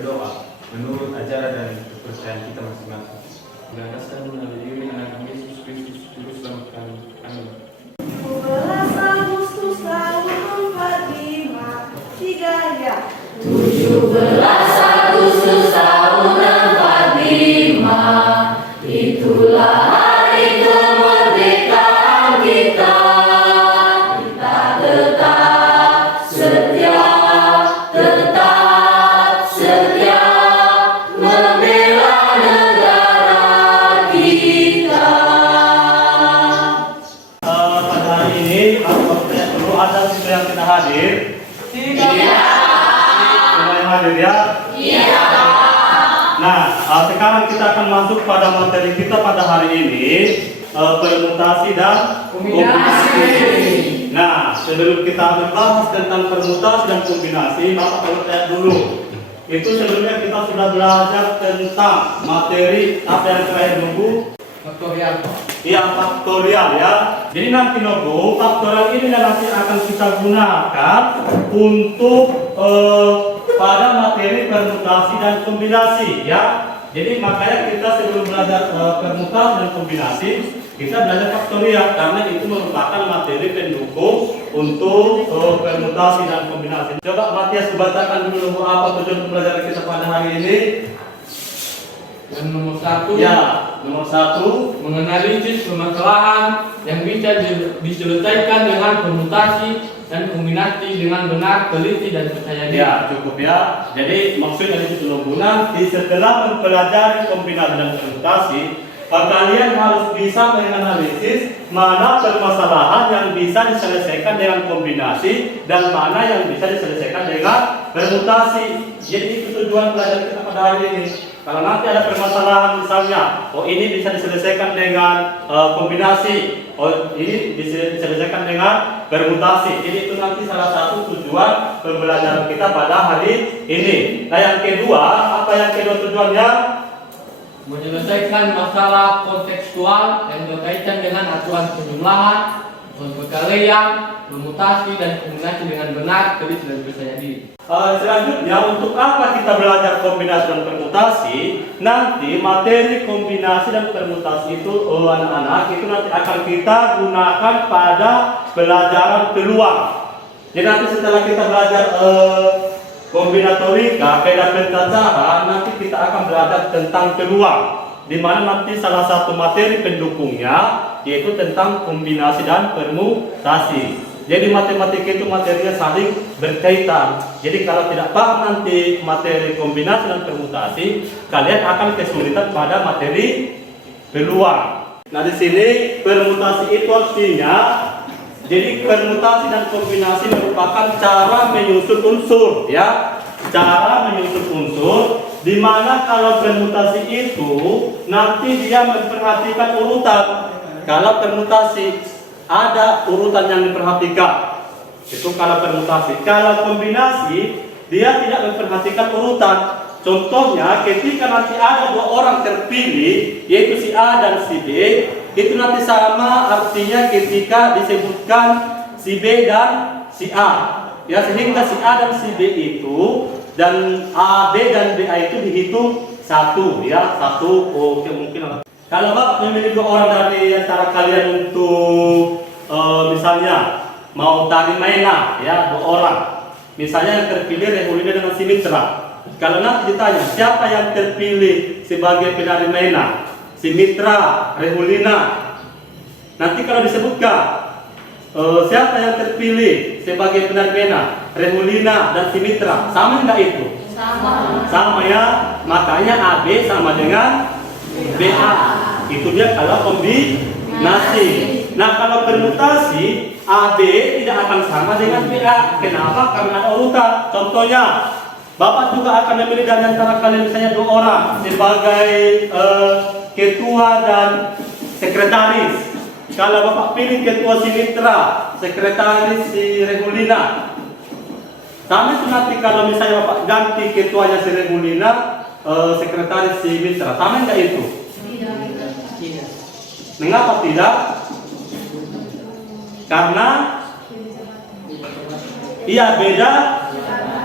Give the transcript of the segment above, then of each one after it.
berdoa menurut ajaran dan kepercayaan kita masing-masing. Berasal melalui diri anak Yesus Kristus Juru Selamat kami. Amin. 17 Agustus tahun 45 3 ya. 17 Agustus tahun 45, itulah hari kemerdekaan kita. Kita tetap setia membela negara kita. Pada hari ini, apakah perlu ada yang tidak hadir? Tidak. Semua yang hadir ya? Iya. Nah, sekarang kita akan masuk pada materi kita pada hari ini, permutasi dan kombinasi. Nah, sebelum kita membahas tentang permutasi dan kombinasi, maka kalau lihat dulu. Itu sebelumnya kita sudah belajar tentang materi apa yang terakhir nunggu? Faktorial. Iya, faktorial ya. Jadi nanti nunggu faktorial ini nanti akan kita gunakan untuk pada materi permutasi dan kombinasi ya. Jadi makanya kita sebelum belajar permutasi dan kombinasi, kita belajar faktorial karena itu merupakan materi pendukung untuk permutasi dan kombinasi. Coba Matias bacakan dulu apa tujuan pembelajaran kita pada hari ini. Dan nomor 1, Ya, nomor 1 mengenali jenis permasalahan yang bisa diselesaikan dengan permutasi dan kombinasi dengan benar, teliti dan percaya diri. ya, cukup ya. Jadi maksudnya itu belum nanti setelah mempelajari kombinasi dan permutasi, kalian harus bisa menganalisis mana permasalahan yang bisa diselesaikan dengan kombinasi dan mana yang bisa diselesaikan dengan permutasi. Jadi itu tujuan belajar kita pada hari ini. Kalau nanti ada permasalahan misalnya, oh ini bisa diselesaikan dengan kombinasi, oh ini bisa diselesaikan dengan permutasi. Jadi itu nanti salah satu tujuan pembelajaran kita pada hari ini. Nah yang kedua, apa yang kedua tujuannya? Menyelesaikan masalah kontekstual yang berkaitan dengan aturan penjumlahan, perkalian, permutasi dan kombinasi dengan benar, teliti dan percaya diri. Selanjutnya untuk apa kita belajar kombinasi dan permutasi? Nanti materi kombinasi dan permutasi itu anak-anak itu nanti akan kita gunakan pada pelajaran peluang. Jadi nanti setelah kita belajar kombinatorika, beda pentacara, nanti kita akan belajar tentang peluang, di mana nanti salah satu materi pendukungnya yaitu tentang kombinasi dan permutasi. Jadi matematika itu materinya saling berkaitan. Jadi kalau tidak paham nanti materi kombinasi dan permutasi, kalian akan kesulitan pada materi peluang. Nah di sini permutasi itu artinya, jadi permutasi dan kombinasi merupakan cara menyusun unsur, ya, cara menyusun unsur. Di mana kalau permutasi itu nanti dia memperhatikan urutan. Kalau permutasi ada urutan yang diperhatikan, itu kalau permutasi. Kalau kombinasi dia tidak memperhatikan urutan. Contohnya ketika nanti ada dua orang terpilih, yaitu si A dan si B, itu nanti sama artinya ketika disebutkan si B dan si A, ya, sehingga si A dan si B itu dan A, B dan B A itu dihitung satu, ya, satu. Oke, mungkin kalau Bapak memilih dua orang dari antara kalian untuk misalnya mau tarik mainan, ya, dua orang, misalnya yang terpilih Rehulina dengan si Mitra. Kalau nanti ditanya siapa yang terpilih sebagai penari mainan, si Mitra, Rehulina. Nanti kalau disebutkan siapa yang terpilih sebagai penari mainan, Rehulina dan si Mitra, sama enggak itu? Sama ya, makanya AB sama dengan BA. Itu dia kalau kombinasi. Nah kalau permutasi, AB tidak akan sama dengan BA. Kenapa? Karena ada urutan. Contohnya, Bapak juga akan memilih dari antara kalian misalnya dua orang sebagai ketua dan sekretaris. Kalau Bapak pilih ketua si Mitra, sekretaris si Rehulina, sama itu nanti kalau misalnya Bapak ganti ketuanya si Rehulina, sekretaris si Mitra, sama enggak itu? Tidak. Mengapa tidak? Karena iya beda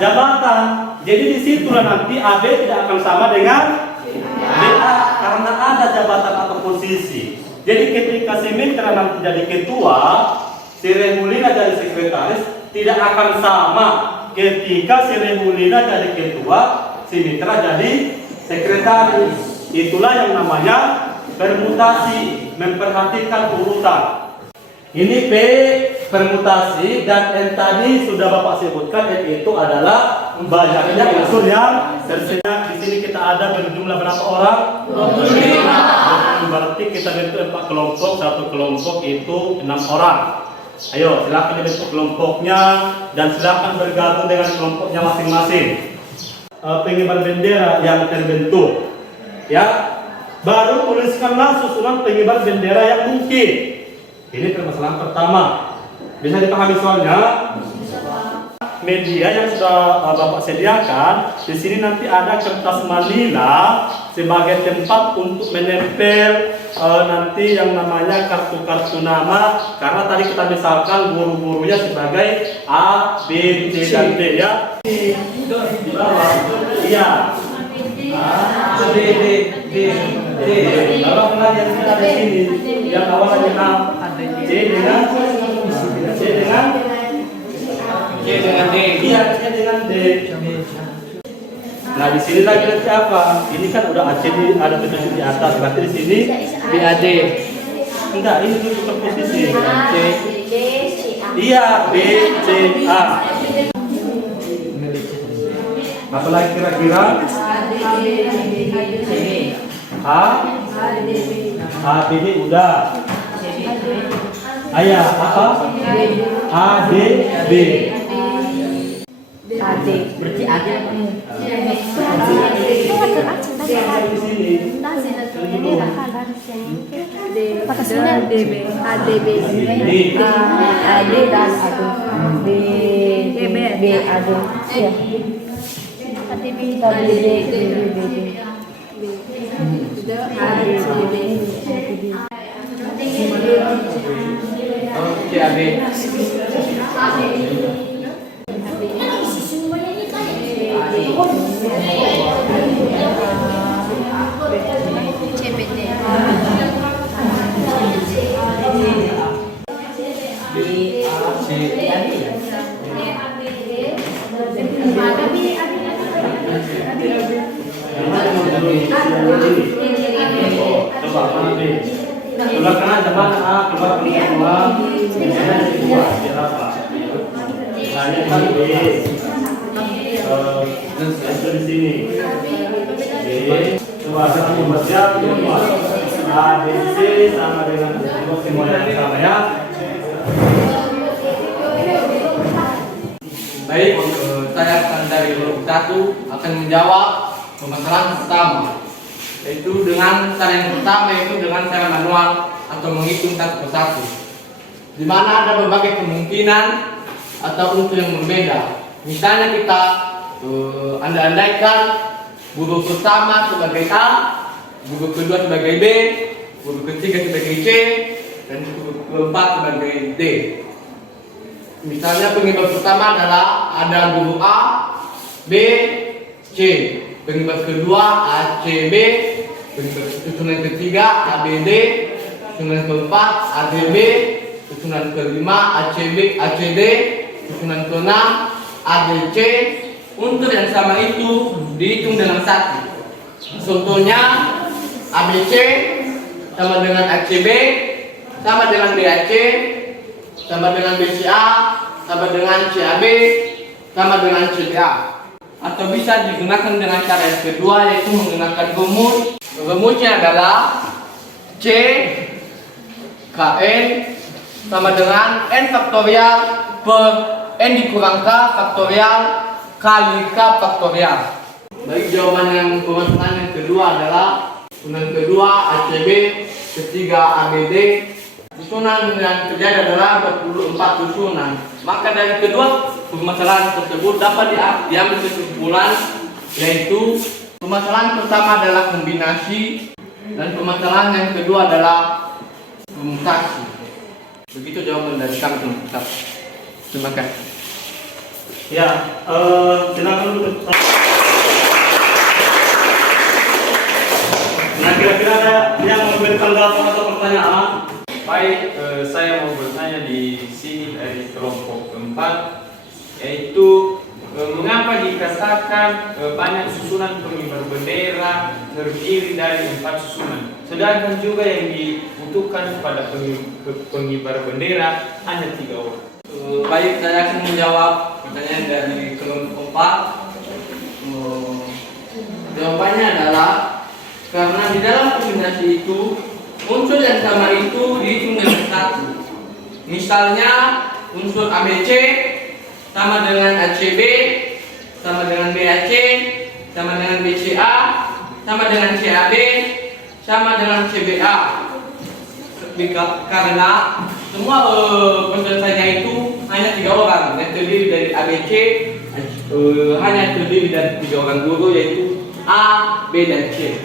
jabatan. Jadi disitulah nanti AB tidak akan sama dengan BA karena ada jabatan atau posisi. Jadi ketika si Mitra nanti jadi ketua, si Remulina jadi sekretaris, tidak akan sama ketika si Remulina jadi ketua, si Mitra jadi sekretaris. Itulah yang namanya permutasi, memperhatikan urutan. Ini P permutasi, dan N tadi sudah Bapak sebutkan, N itu adalah banyaknya unsur yang tersedia. Di sini kita ada berjumlah berapa orang? 25. Berarti kita bentuk 4 kelompok, satu kelompok itu 6 orang. Ayo silakan dibentuk kelompoknya dan silakan bergabung dengan kelompoknya masing-masing. Pengibar bendera yang terbentuk, ya. Baru tuliskanlah susunan pengibar bendera yang mungkin. Ini permasalahan pertama. Bisa dipahami soalnya? Media yang sudah Bapak sediakan, di sini nanti ada kertas manila sebagai tempat untuk menempel nanti yang namanya kartu-kartu nama. Karena tadi kita misalkan guru-gurunya sebagai A, B, C, dan D, ya. Di bawah, iya. A, B, D. Bawah pernah yang kita di sini, yang awalnya A, C dengan D. Iya, C dengan D. Nah, di sini lagi nanti apa? Ini kan udah AC ada petunjuk di atas, berarti di sini BAD. Enggak, ini untuk posisi. C. Iya, B, C, A. Apa lagi kira-kira? A, A, B, D udah. Ayah, apa? A, D, B. AD, berarti AD pakasnya DB, ADB, AD dan AD, B, AD, ya. Coba mana B? Keluar kanan zaman A, keluar keluar. Berapa? Misalnya kan B. Itu di sini. B. Coba kita membaca A, B, C sama dengan semua yang sama, ya. Baik, saya akan dari grup 1 akan menjawab permasalahan pertama, yaitu dengan cara yang pertama, yaitu dengan cara manual atau menghitung satu persatu, di mana ada berbagai kemungkinan atau unsur yang berbeda. Misalnya kita andai-andaikan guru pertama sebagai A, guru kedua sebagai B, guru ketiga sebagai C, dan guru keempat sebagai D. Misalnya pengibar pertama adalah ada guru A, B, C. Pengibar kedua A, C, B. Pengibar susunan ketiga A, B, D. Susunan keempat A, D, B. Susunan kelima A, C, B, A, C, D. Susunan keenam A, D, C. Unsur yang sama itu dihitung dengan satu. Contohnya A, B, C sama dengan A, C, B sama dengan B, A, C sama dengan BCA, sama dengan CAB, sama dengan CDA. Atau bisa digunakan dengan cara yang kedua, yaitu menggunakan rumus. Rumusnya adalah C KN sama dengan N faktorial per N dikurang K faktorial kali K faktorial. Baik, jawaban yang permasalahan yang kedua adalah susunan kedua ACB, ketiga ABD. Susunan yang terjadi adalah 24 susunan. Maka dari kedua permasalahan tersebut dapat diambil kesimpulan, yaitu permasalahan pertama adalah kombinasi dan permasalahan yang kedua adalah permutasi. Begitu jawaban dari kami. Terima kasih. Ya, silakan dulu. Nah, kira-kira ada yang memberi tanggapan atau pertanyaan? Baik, saya mau bertanya di sini dari kelompok keempat, yaitu mengapa dikatakan banyak susunan pengibar bendera terdiri dari 4 susunan, sedangkan juga yang dibutuhkan pada pengibar bendera hanya 3 orang. Baik, saya akan menjawab pertanyaan dari kelompok 4. Jawabannya adalah karena di dalam kombinasi itu unsur yang sama itu dihitung dengan 1. Misalnya unsur ABC sama dengan ACB, sama dengan BAC, sama dengan BCA, sama dengan CAB, sama dengan CBA. Karena semua pesertanya itu hanya 3 orang yang terdiri dari ABC, hanya terdiri dari 3 orang guru, yaitu A, B, dan C.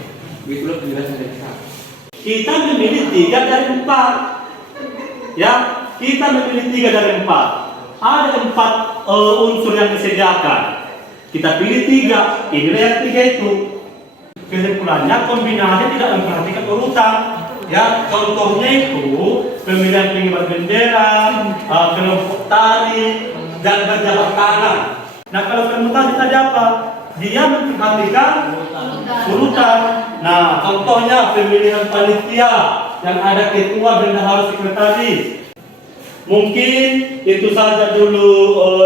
Begitulah penjelasan dari saya. Kita memilih 3 dari 4. Ya, kita memilih 3 dari 4. Ada 4 unsur yang disediakan. Kita pilih 3. Inilah yang 3 itu. Kesimpulannya kombinasi tidak memperhatikan urutan. Ya, contohnya itu pemilihan pengibar bendera, kelompok tari, dan berjabat tangan. Nah, kalau permukaan tadi apa? Dia memperhatikan urutan. Nah, contohnya pemilihan panitia yang ada ketua, bendahara, sekretaris. Mungkin itu saja dulu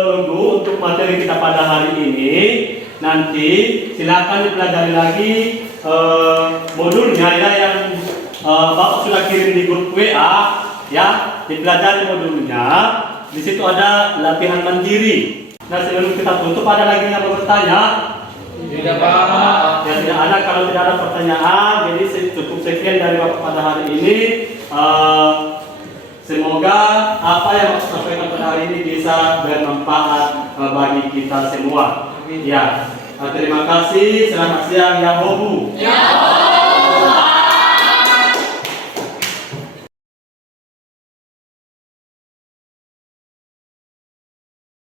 Nunggu untuk materi kita pada hari ini. Nanti silakan dipelajari lagi modulnya ya, yang Bapak sudah kirim di grup WA ya, dipelajari modulnya. Di situ ada latihan mandiri. Nah, sebelum kita tutup, ada lagi yang mau bertanya? Tidak, Pak. Ya, tidak ada. Kalau tidak ada pertanyaan, jadi cukup sekian dari Bapak pada hari ini. Semoga apa yang Bapak sampaikan pada hari ini bisa bermanfaat bagi kita semua. Ya, terima kasih. Selamat siang, ya Hobu. Ya.